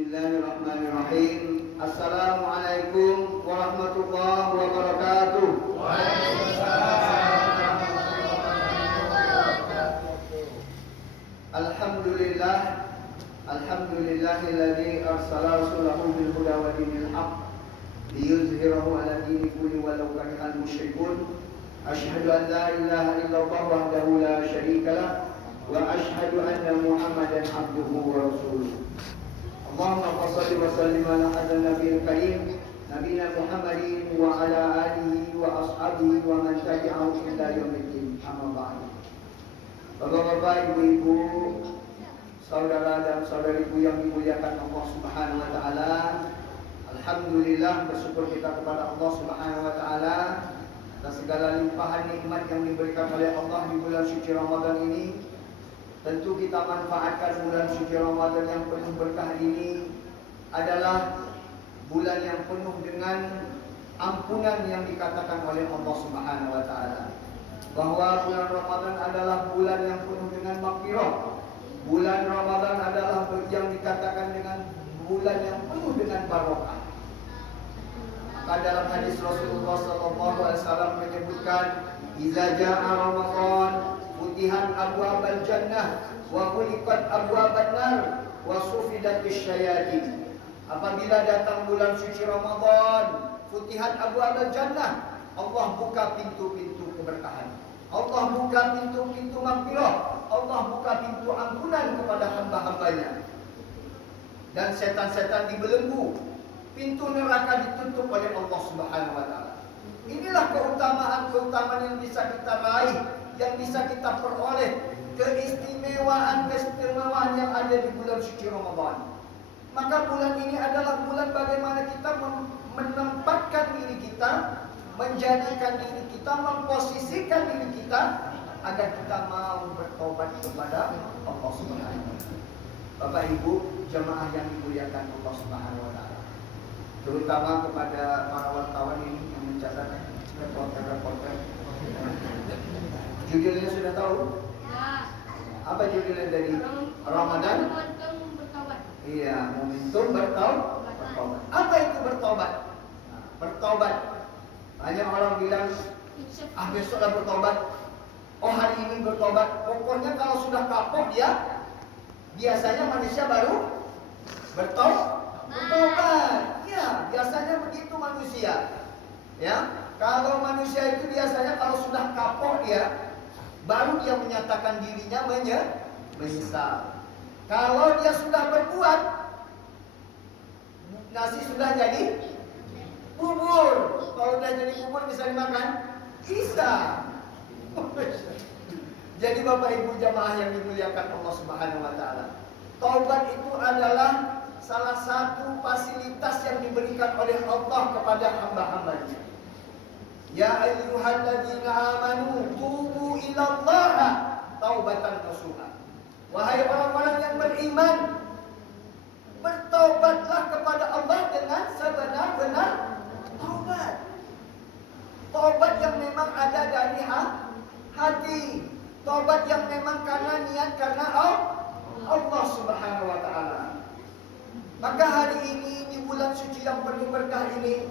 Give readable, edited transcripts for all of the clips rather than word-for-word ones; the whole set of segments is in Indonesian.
Bismillahirrahmanirrahim. Assalamualaikum warahmatullahi wabarakatuh. Alhamdulillah, alhamdulillahilladzi arsala rasulahu bil huda wa dinil haqq liyuzhirahu 'ala dini kulli walau karihal musyrikun. Asyhadu an la ilaha illallah wahdahu la syarika lah wa asyhadu anna Muhammadan abduhu wa rasuluh. Allahumma shalli wa sallim ala hadzal nabiyil karim nabiyina Muhammadin wa ala alihi wa ashabihi wa man tabi'ahu ila yaumiddin. Amma ba'du. Bapak-bapak, ibu-ibu, saudara dan saudariku yang dimuliakan Allah Subhanahu wa taala. Alhamdulillah, bersyukur kita kepada Allah Subhanahu wa taala atas segala limpahan nikmat yang diberikan oleh Allah di bulan suci Ramadan ini. Tentu kita manfaatkan bulan suci Ramadan yang penuh berkah ini adalah bulan yang penuh dengan ampunan yang dikatakan oleh Allah Subhanahu wa taala. Bahwa bulan Ramadan adalah bulan yang penuh dengan maghfirah. Bulan Ramadan adalah yang dikatakan dengan bulan yang penuh dengan barokah. Maka dalam hadis Rasulullah SAW menyebutkan, "Idza jaa Ramadan futihat abwabal jannah wa ghuliqat abwaban nar wa sufidatis syayatin." Apabila datang bulan suci Ramadan, futihat abwabal jannah, Allah buka pintu-pintu keberkahan. Allah buka pintu-pintu maghfirah. Allah buka pintu ampunan kepada hamba-hambanya. Dan setan-setan dibelenggu. Pintu neraka ditutup oleh Allah Subhanahu wa taala. Inilah keutamaan-keutamaan yang bisa kita raih, yang bisa kita peroleh, keistimewaan-keistimewaan yang ada di bulan suci Ramadan. Maka bulan ini adalah bulan bagaimana kita menempatkan diri kita, menjadikan diri kita, memposisikan diri kita agar kita mau bertobat kepada Allah Subhanahu wa taala. Bapak Ibu jemaah yang dimuliakan Allah Subhanahu wa taala, terutama kepada para wartawan ini yang mencatat reporter-reporter. Judulnya sudah tahu? Ya. Apa judulnya dari Ramadan? Momentum bertobat. Iya, momentum bertobat. Apa itu bertobat? Nah, bertobat. Banyak orang bilang, besoklah bertobat. Oh, hari ini bertobat. Pokoknya kalau sudah kapok dia, biasanya manusia baru bertobat. Ya, biasanya begitu manusia. Ya, kalau manusia itu biasanya kalau sudah kapok dia, baru dia menyatakan dirinya menyesal. Kalau dia sudah berbuat, nasi sudah jadi bubur. Kalau sudah jadi bubur bisa dimakan? Bisa. Jadi Bapak Ibu jamaah yang dimuliakan Allah Subhanahu wa taala, taubat itu adalah salah satu fasilitas yang diberikan oleh Allah kepada hamba-hambanya. Ya ayyuhalladzina amanu tubu ilallaha taubatan nasuha. Wahai orang-orang yang beriman, bertobatlah kepada Allah dengan sebenar-benar taubat. Taubat yang memang ada dari hati. Taubat yang memang karena niat, karena Allah Subhanahu wa taala. Maka hari ini di bulan suci yang penuh berkah ini,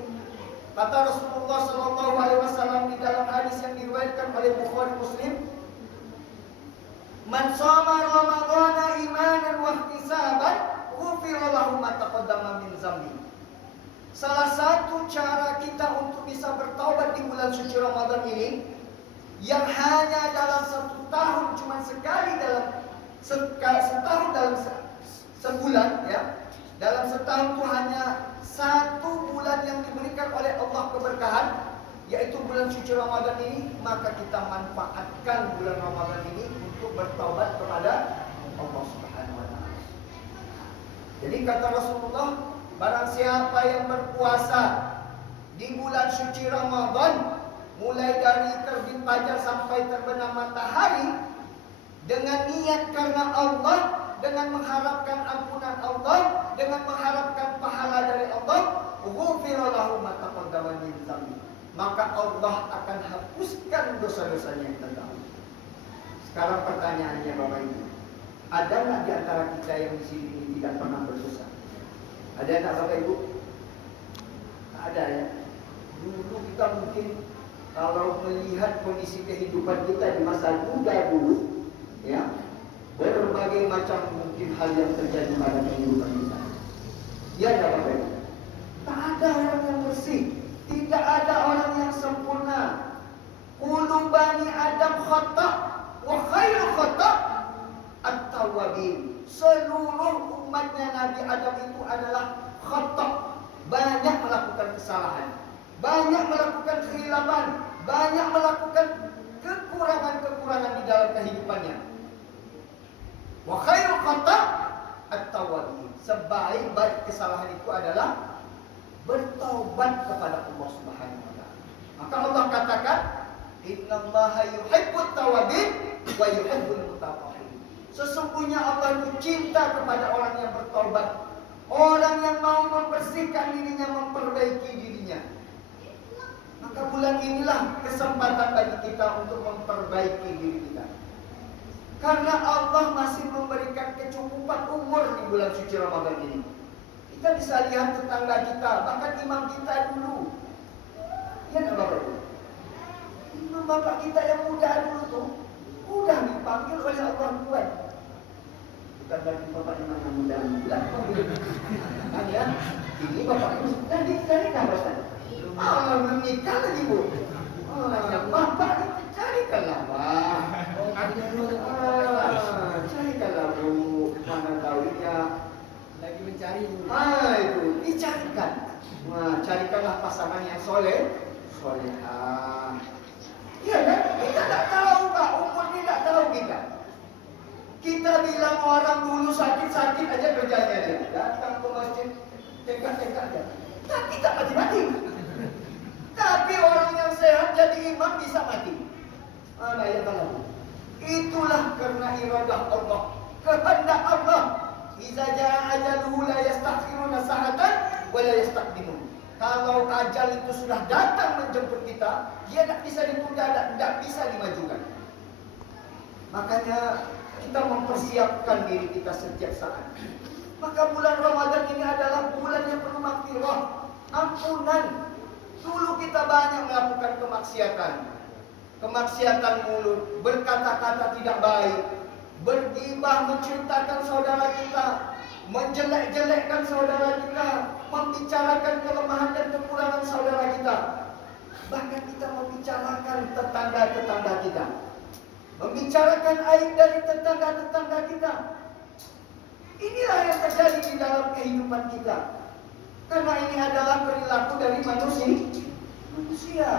kata Rasulullah SAW di dalam hadis yang diriwayatkan oleh Bukhari Muslim, "Man shoma Ramadhana imanan wa ihtisaban, ghufira lahu ma taqaddama min dzambi." Salah satu cara kita untuk bisa bertaubat di bulan suci Ramadan ini, yang hanya dalam satu tahun, cuma sekali dalam setahun dalam sebulan, ya, dalam setahun itu hanya satu bulan yang diberikan oleh Allah keberkahan, yaitu bulan suci Ramadan ini. Maka kita manfaatkan bulan Ramadan ini untuk bertaubat kepada Allah Subhanahu wa taala. Jadi kata Rasulullah, barang siapa yang berpuasa di bulan suci Ramadan, mulai dari terbit fajar sampai terbenam matahari, dengan niat karena Allah, dengan mengharapkan ampunan Allah, dengan mengharapkan pahala dari Allah, ghufira lahu ma taqaddama min dzambi, maka Allah akan hapuskan dosa-dosanya yang terdahulu. Sekarang pertanyaannya Bapak Ibu, ada nggak di antara kita yang di sini tidak pernah berdosa? Ada anak Bapak Ibu? Tak ada ya. Dulu kita mungkin kalau melihat kondisi kehidupan kita di masa muda dulu, ya, berbagai macam mungkin hal yang terjadi pada kehidupan kita. Ya, ada Bapak Ibu. Tak ada orang yang bersih, tidak ada orang yang sempurna. Kullu bani Adam khata' wa khairu khata' at-tawwabin. Seluruh umatnya Nabi Adam itu adalah khata', banyak melakukan kesalahan, banyak melakukan kehilapan, banyak melakukan kekurangan-kekurangan di dalam kehidupannya. Wa khairu khata' at-tawwabin. Sebaik-baik kesalahan itu adalah bertaubat kepada Allah Subhanahu wa taala. Maka Allah katakan, "Innallaha yuhibbut tawwabin wa yuhibbul mutatahhirin." Sesungguhnya Allah itu cinta kepada orang yang bertaubat, orang yang mau membersihkan dirinya, memperbaiki dirinya. Maka bulan inilah kesempatan bagi kita untuk memperbaiki diri kita. Karena Allah masih memberikan kecukupan umur di bulan suci Ramadan ini. Kita bisa lihat tetangga kita, bahkan imam kita dulu. Ya enggak Bapak Ibu? Imam bapak kita yang muda dulu tuh udah dipanggil oleh Allah Tuhan. Bukan bagi bapak imam yang muda, kan ya? Ini bapak Ibu dari kapan Ustaz? Belum nikah lagi Bu. Bapak itu carikanlah Pak. Carikanlah Bu. Mana tahunya lagi mencari. Itu dicarikan. Carikanlah pasangan yang solehah. Iya kan? Kita tak tahu Pak, umur ini tak tahu kita. Kita bilang orang dulu sakit-sakit aja kerjanya dia. Datang ke masjid, tekad-tekad aja. Tapi tak mati-mati. Tapi orang yang sehat jadi imam bisa mati. Mana ya kalau? Itulah karena iradah Allah, kehendak Allah. Iza jaa ajaluhu la yastakhiruna sa'atan wa la yastaqdimun. Kalau ajal itu sudah datang menjemput kita, dia tidak bisa ditunda, tidak bisa dimajukan. Makanya kita mempersiapkan diri kita setiap saat. Maka bulan Ramadan ini adalah bulan yang penuh maghfirah, ampunan. Dulu kita banyak melakukan kemaksiatan mulut, berkata-kata tidak baik, bergibah, menceritakan saudara kita, menjelek-jelekkan saudara kita, membicarakan kelemahan dan kekurangan saudara kita. Bahkan kita membicarakan tetangga-tetangga kita, membicarakan aib dari tetangga-tetangga kita. Inilah yang terjadi di dalam kehidupan kita. Karena ini adalah perilaku dari manusia.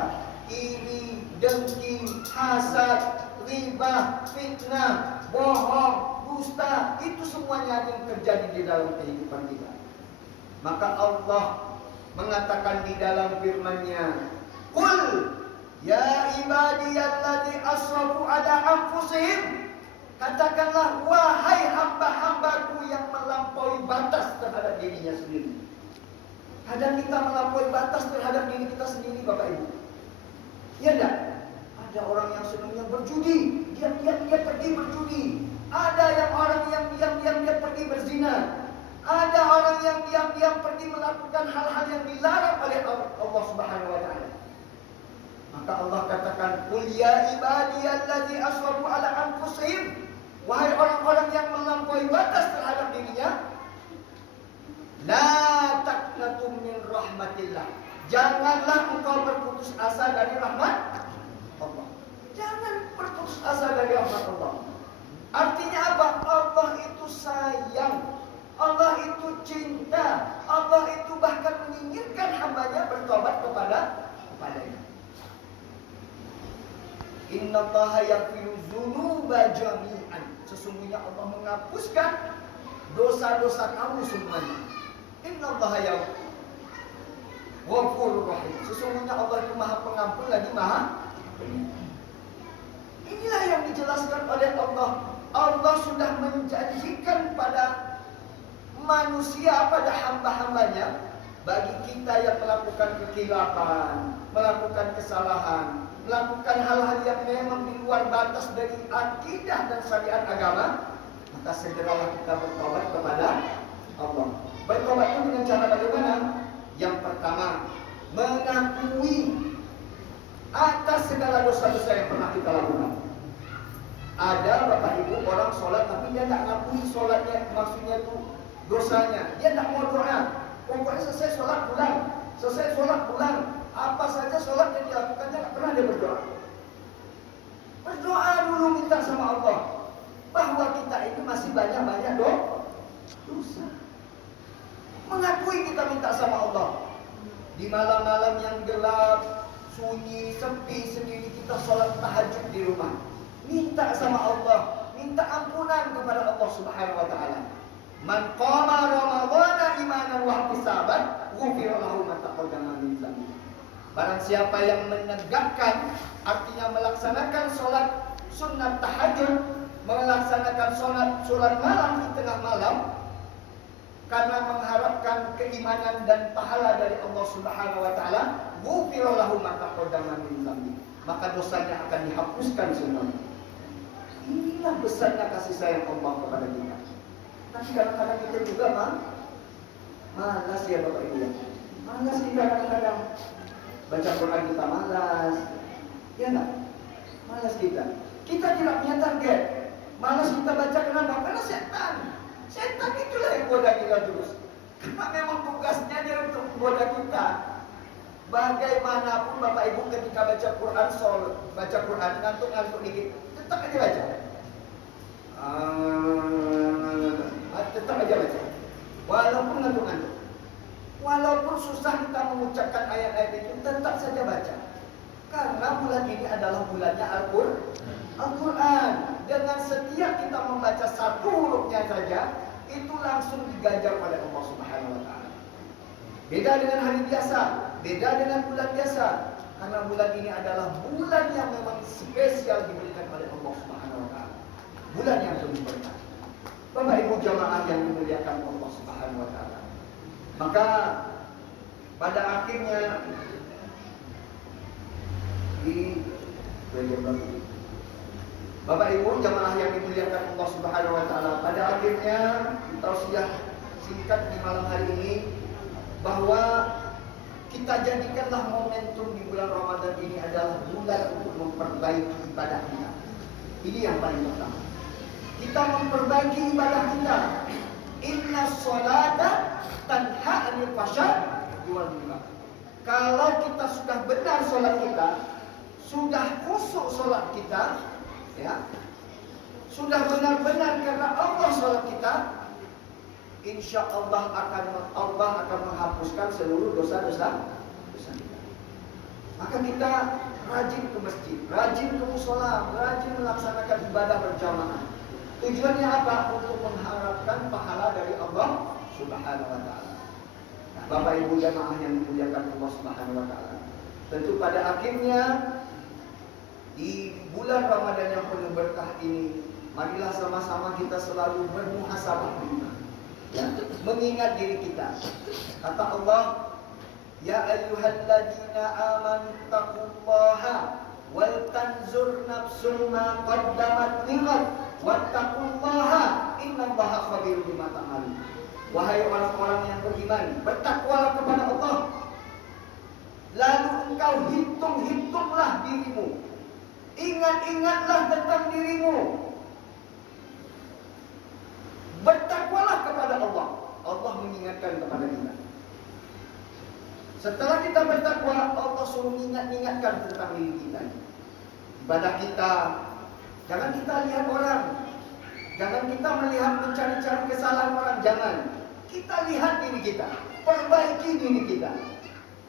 Iri, dengki, hasad, riba, fitnah, bohong, dusta, itu semuanya yang terjadi di dalam kehidupan kita. Maka Allah mengatakan di dalam firman-Nya, "Qul ya ibadiyalladzina asrafu ala anfusihim." Katakanlah, wahai hamba-hambaku yang melampaui batas terhadap dirinya sendiri. Kadang kita melampaui batas terhadap diri kita sendiri, Bapak Ibu. Ya enggak? Ada orang yang senangnya berjudi, diam-diam dia pergi berjudi. Ada yang orang yang diam-diam dia pergi berzina. Ada orang yang diam-diam pergi melakukan hal-hal yang dilarang oleh Allah Subhanahu wa taala. Maka Allah katakan, "Qul ya ibadiyalladzina asrafu ala anfusihim." Wahai orang-orang yang melampaui batas terhadap dirinya, la taqnatu min rahmatillah. Janganlah engkau berputus asa dari rahmat Allah. Jangan berputus asa dari rahmat Allah. Artinya apa? Allah itu sayang, Allah itu cinta, Allah itu bahkan menginginkan hambanya bertobat kepadanya. Innallaha yaghfiru dzunuba jami'an. Sesungguhnya Allah menghapuskan dosa-dosa kamu semuanya. Innallaha Ghafurur Rahim. Sesungguhnya Allah itu Maha Pengampun lagi Maha Penyayang. Inilah yang dijelaskan oleh Allah. Allah sudah menjanjikan pada manusia, pada hamba-hambanya, bagi kita yang melakukan kekilapan, melakukan kesalahan, melakukan hal-hal yang memang di luar batas dari akidah dan syariat agama, maka segeralah kita bertobat kepada Allah. Bertobat itu dengan cara dosa-dosa yang pernah kita lakukan. Ada Bapak Ibu orang sholat tapi dia tidak ngakui sholatnya, maksudnya itu dosanya. Dia tidak mau doa. Pokoknya selesai sholat pulang, selesai sholat pulang. Apa saja sholat yang dilakukannya tidak pernah dia berdoa. Berdoa dulu minta sama Allah bahwa kita ini masih banyak dosa. Mengakui kita minta sama Allah. Di malam-malam yang gelap, sunyi, sepi sendiri kita sholat tahajud di rumah. Minta sama Allah, minta ampunan kepada Allah Subhanahu wa taala. Man qama ramadhana imanan wa ihtisaban, ghufira lahu ma taqaddama min dhanbi. Barang siapa yang menegakkan, artinya melaksanakan sholat sunnat tahajud, melaksanakan sholat malam di tengah malam, karena mengharapkan keimanan dan pahala dari Allah Subhanahu wa taala, ghufira lahu ma taqaddama min dhanbi. Maka dosanya akan dihapuskan semua. Inilah besarnya kasih sayang Allah kepada kita. Tapi kadang-kadang kita juga malas ya Bapak Ibu ya. Malas kita kadang-kadang. Baca Quran kita malas. Ya enggak? Malas kita. Kita tidak punya target. Malas kita baca kenapa? Karena setan. Setan itulah yang goda kita terus. Karena memang tugasnya dia untuk menggoda kita. Bagaimanapun Bapak Ibu ketika baca Quran ngantuk-ngantuk dikit, tetap aja baca. Tetap aja baca. Walaupun ngantuk-ngantuk. Walaupun susah kita mengucapkan ayat-ayat itu, tetap saja baca. Karena bulan ini adalah bulannya Al-Quran. Dengan setiap kita membaca satu hurufnya saja, itu langsung diganjar oleh Allah Subhanahu wa taala. Beda dengan hari biasa, beda dengan bulan biasa. Karena bulan ini adalah bulan yang memang spesial diberikan oleh Allah Subhanahu wa taala. Bulan yang penuh berkah. Bapak Ibu jamaah yang dimuliakan Allah Subhanahu wa taala. Maka pada akhirnya Bapak Ibu jamaah yang dimuliakan Allah Subhanahu wa taala, pada akhirnya tausiah singkat di malam hari ini bahwa kita jadikanlah momentum di bulan Ramadan ini adalah bulan untuk memperbaiki ibadah kita. Ini yang paling pertama. Kita memperbaiki ibadah kita. Inna sholata tanha 'anil fahsya'i wal munkar. Kalau kita sudah benar sholat kita, sudah khusyuk sholat kita, ya, sudah benar-benar karena Allah sholat kita, insya Allah akan menghapuskan seluruh dosa-dosa kita. Maka kita rajin ke masjid, rajin ke mushola, rajin melaksanakan ibadah berjamaah. Tujuannya apa? Untuk mengharapkan pahala dari Allah Subhanahu wa taala. Nah, Bapak Ibu jamaah yang dimuliakan Allah Subhanahu wa taala. Tentu pada akhirnya di bulan Ramadan yang penuh berkah ini, marilah sama-sama kita selalu bermuhasabah, ya, mengingat diri kita. Kata Allah, ya ayyuhalladzina amanu taqullaha wal tanzur nafsum ma qaddamat lighad wattaqullaha innallaha khabirun bima ta'malun. Wahai orang-orang yang beriman, bertakwalah kepada Allah, lalu engkau hitung-hitunglah dirimu, ingat-ingatlah tentang dirimu, bertakwalah kepada Allah. Allah mengingatkan kepada kita. Setelah kita bertakwa, Allah suruh ingatkan tentang diri kita. Ibadah kita, jangan kita lihat orang, jangan kita melihat mencari-cari kesalahan orang, jangan. Kita lihat diri kita, perbaiki diri kita.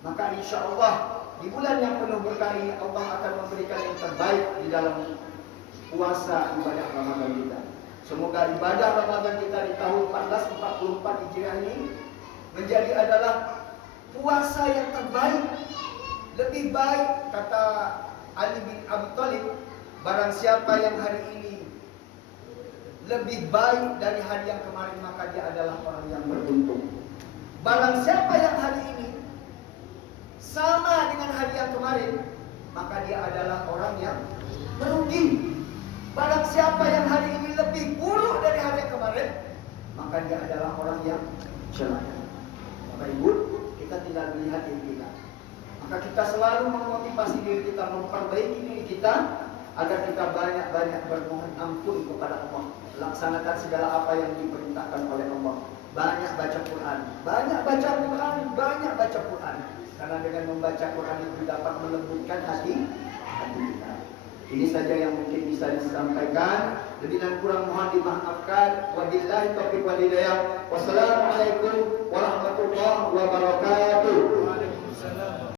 Maka insya Allah di bulan yang penuh berkah ini Allah akan memberikan yang terbaik di dalam puasa ibadah Ramadan kita. Semoga ibadah Ramadan kita di tahun 1444 Hijriah ini menjadi adalah puasa yang terbaik. Lebih baik, kata Ali bin Abi Thalib, barang siapa yang hari ini lebih baik dari hari yang kemarin, maka dia adalah orang yang beruntung. Barang siapa yang hari ini sama dengan hari yang kemarin, maka dia adalah orang yang merugi. Barang siapa yang hari ini lebih buruk dari hari yang kemarin, maka dia adalah orang yang celaka. Bapak Ibu, kita tidak melihat diri kita. Maka kita selalu memotivasi diri kita, memperbaiki diri kita agar kita banyak-banyak bermohon ampun kepada Allah. Laksanakan segala apa yang diperintahkan oleh Allah. Banyak baca Quran, banyak baca Quran, banyak baca Quran. Karena dengan membaca Quran itu dapat melembutkan hati kita. Ini saja yang mungkin bisa disampaikan. Lebih dan kurang mohon dimaafkan. Wabillahi taufiq wal hidayah. Wassalamualaikum warahmatullahi wabarakatuh. Waalaikumsalam.